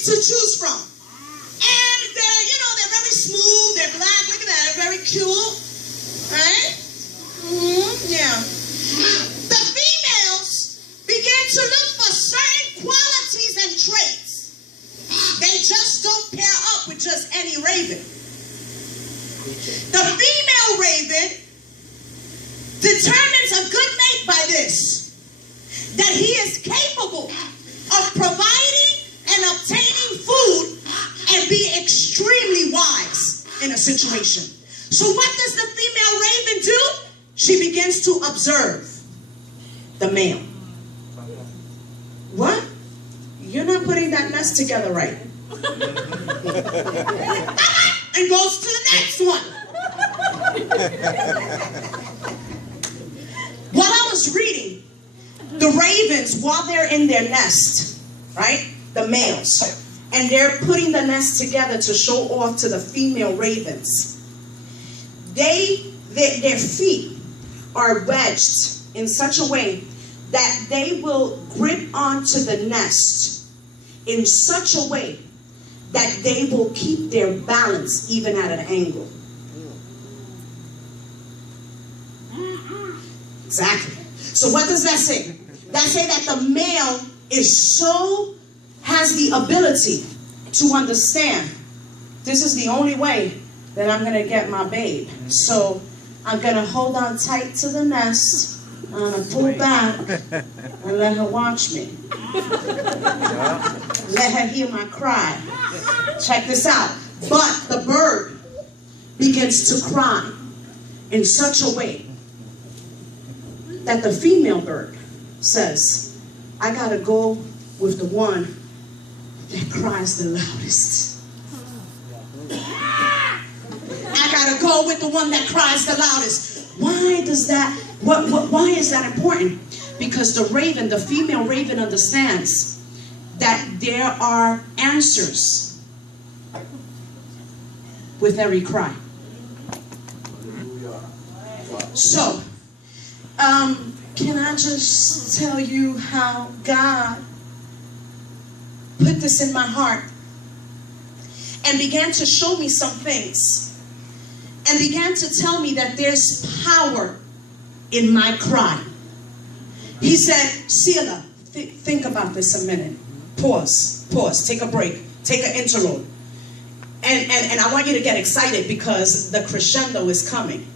raven's to choose from. And they're, you know, they're very smooth, they're black, look at that, they're very cute. Right? Yeah. The females begin to look for certain qualities and traits. They just don't pair up with just any raven. The female raven determines a good mate by this, that he is capable of providing and obtaining food and be extremely wise in a situation. So what does the female raven do? She begins to observe the male. What? You're not putting that nest together right. And goes to the next one. While I was reading, the ravens, while they're in their nest, right? The males, and they're putting the nest together to show off to the female ravens. Their feet are wedged in such a way that they will grip onto the nest in such a way that they will keep their balance even at an angle. Exactly. So what does that say? That say that the male has the ability to understand, this is the only way that I'm going to get my babe. So I'm going to hold on tight to the nest. I'm going to pull back and let her watch me. Let her hear my cry. Check this out. But the bird begins to cry in such a way that the female bird says, I got to go with the one that cries the loudest. I got to go with the one that cries the loudest. Why does that, why is that important? Because the raven, the female raven, understands that there are answers with every cry. So, can I just tell you how God put this in my heart and began to show me some things and began to tell me that there's power in my cry. He said, Sheila, think about this a minute. Pause, take a break, take an interlude. And I want you to get excited because the crescendo is coming.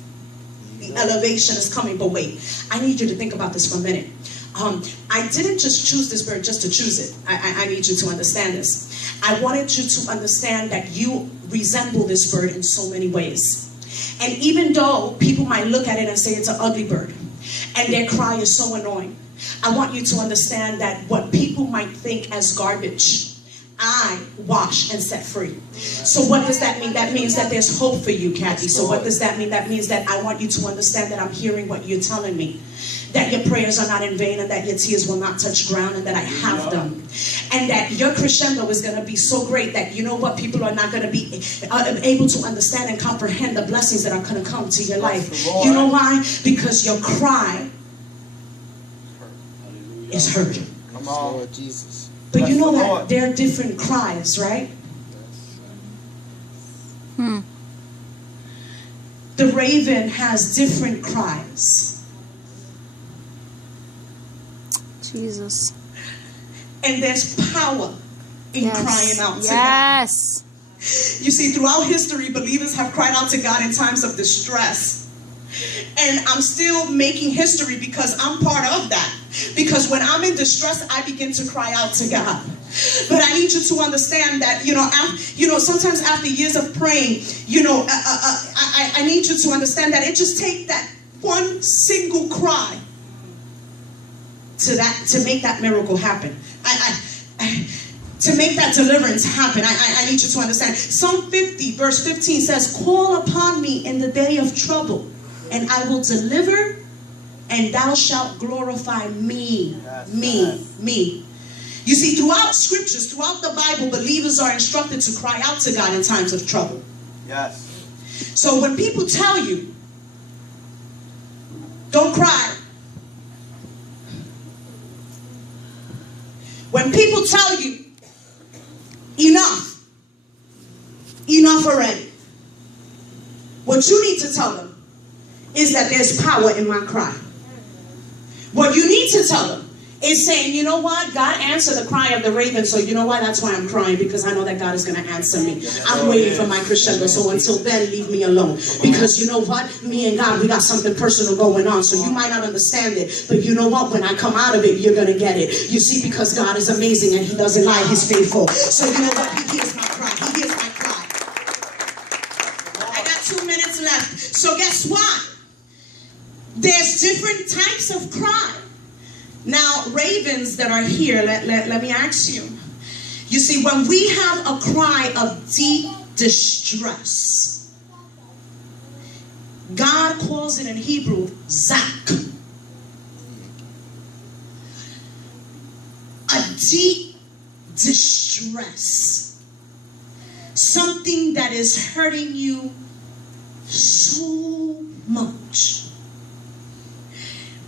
The elevation is coming. But wait, I need you to think about this for a minute. I didn't just choose this bird just to choose it. I need you to understand this. I wanted you to understand that you resemble this bird in so many ways. And even though people might look at it and say it's an ugly bird, and their cry is so annoying, I want you to understand that what people might think as garbage, I wash and set free. So what does that mean? That means that there's hope for you, Kathy. So what does that mean? That means that I want you to understand that I'm hearing what you're telling me. That your prayers are not in vain and that your tears will not touch ground and that I have them. And that your crescendo is going to be so great that you know what? People are not going to be able to understand and comprehend the blessings that are going to come to your life. You know why? Because your cry is heard. Come on, Lord Jesus. But you know that there are different cries, right? The raven has different cries. Jesus. And there's power in crying out to God. Yes. You see, throughout history, believers have cried out to God in times of distress. And I'm still making history because I'm part of that. Because when I'm in distress, I begin to cry out to God. But I need you to understand that, sometimes after years of praying, I need you to understand that it just takes that one single cry to make that miracle happen. To make that deliverance happen. I need you to understand. Psalm 50 verse 15 says, call upon me in the day of trouble, and I will deliver, and thou shalt glorify me. Me. You see, throughout scriptures, throughout the Bible, believers are instructed to cry out to God in times of trouble. Yes. So when people tell you, don't cry. When people tell you, What you need to tell them is that there's power in my cry. What you need to tell them is saying, you know what? God answered the cry of the raven, so you know what? That's why I'm crying, because I know that God is going to answer me. I'm waiting for my crescendo, so until then, leave me alone. Because you know what? Me and God, we got something personal going on, so you might not understand it, but you know what? When I come out of it, you're going to get it. You see, because God is amazing and he doesn't lie, he's faithful. So you know what? He hears my cry. He hears my cry. I got 2 minutes left. So guess what? There's different types of cry. Now, ravens that are here, let me ask you. You see, when we have a cry of deep distress, God calls it in Hebrew, zak. A deep distress. Something that is hurting you so much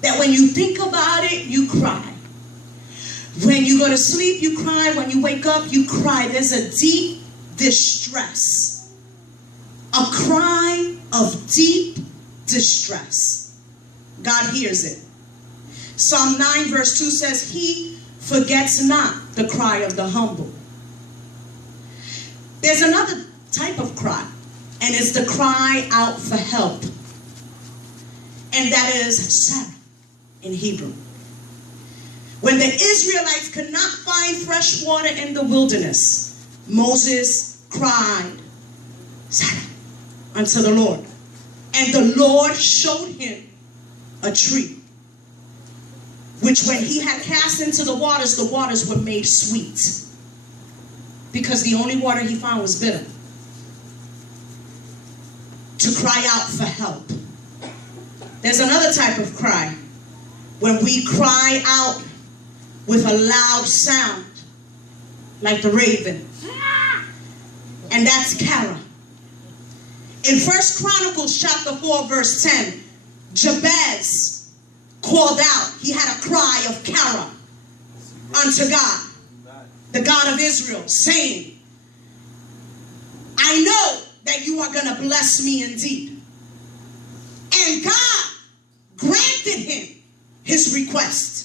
that when you think about it, you cry. When you go to sleep, you cry. When you wake up, you cry. There's a deep distress. A cry of deep distress. God hears it. Psalm 9 verse 2 says, he forgets not the cry of the humble. There's another type of cry, and it's the cry out for help. And that is Sarah in Hebrew. When the Israelites could not find fresh water in the wilderness, Moses cried unto the Lord. And the Lord showed him a tree, which when he had cast into the waters were made sweet. Because the only water he found was bitter. To cry out for help. There's another type of cry. When we cry out with a loud sound, like the raven. And that's Kara. In 1 Chronicles chapter 4 verse 10, Jabez called out. He had a cry of Kara unto God, the God of Israel, saying, I know that you are going to bless me indeed. And God granted him his request.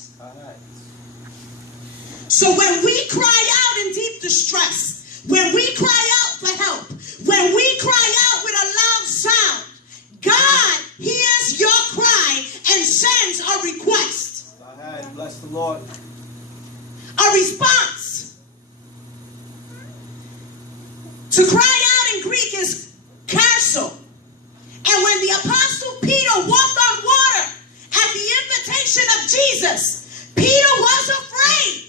So when we cry out in deep distress, when we cry out for help, when we cry out with a loud sound, God hears your cry and sends a request. Bless the Lord. A response. To cry out in Greek is karso. And when the Apostle Peter walked on water at the invitation of Jesus, Peter was afraid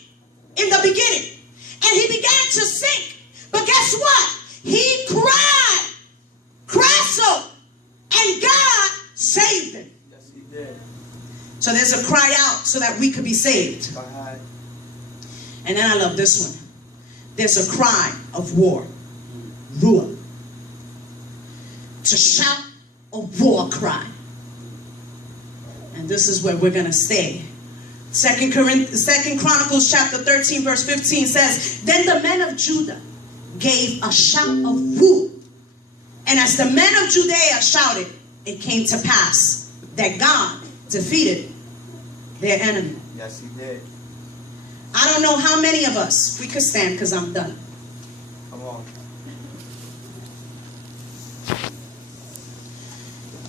in the beginning. And he began to sink. But guess what? He cried, Crasso, and God saved him. Yes, he did. So there's a cry out so that we could be saved. And then I love this one. There's a cry of war. Ruah. To shout a war cry. And this is where we're going to stay. 2 Chronicles chapter 13 verse 15 says, then the men of Judah gave a shout of woo. And as the men of Judea shouted, it came to pass that God defeated their enemy. Yes, he did. I don't know how many of us, we could stand because I'm done. Come on.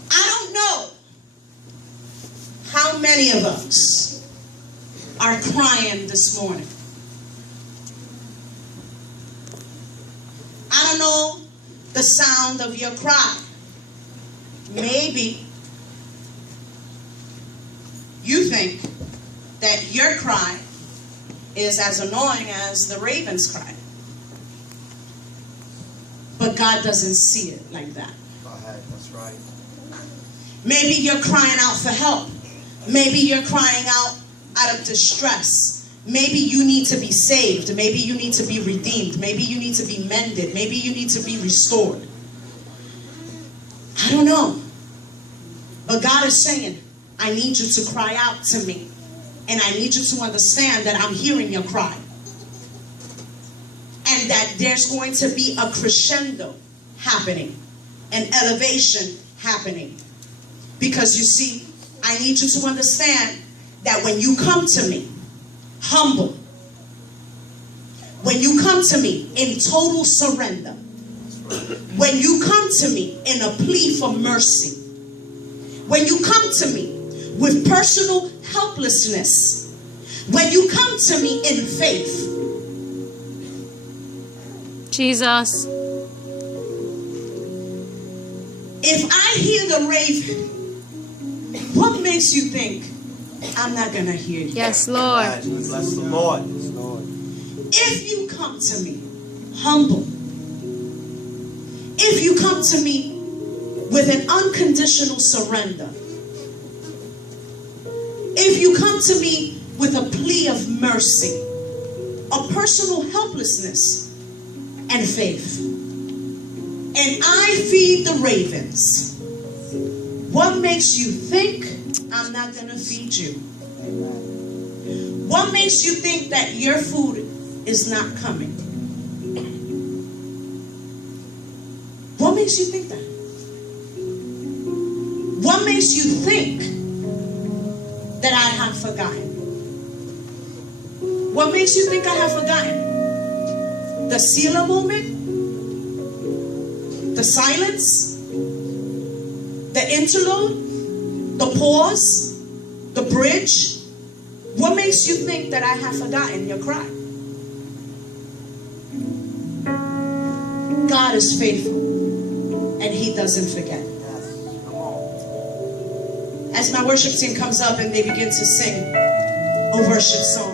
I don't know how many of us are crying this morning. I don't know the sound of your cry. Maybe you think that your cry is as annoying as the raven's cry. But God doesn't see it like that. That's right. Maybe you're crying out for help. Maybe you're crying out of distress. Maybe you need to be saved. Maybe you need to be redeemed. Maybe you need to be mended. Maybe you need to be restored. I don't know. But God is saying, I need you to cry out to me. And I need you to understand that I'm hearing your cry. And that there's going to be a crescendo happening. and elevation happening. Because you see, I need you to understand that when you come to me humble, when you come to me in total surrender, when you come to me in a plea for mercy, when you come to me with personal helplessness, when you come to me in faith, Jesus. if I hear the raven, what makes you think I'm not going to hear you? Yes, Lord. Bless the Lord. Yes, Lord. If you come to me humble, if you come to me with an unconditional surrender, if you come to me with a plea of mercy, a personal helplessness and faith, and I feed the ravens, what makes you think I'm not going to feed you? What makes you think that your food is not coming? What makes you think that? What makes you think that I have forgotten? What makes you think I have forgotten? The Selah moment? The silence? The interlude? The pause? The bridge? What makes you think that I have forgotten your cry? God is faithful and He doesn't forget. Yes. Come on. As my worship team comes up and they begin to sing a worship song,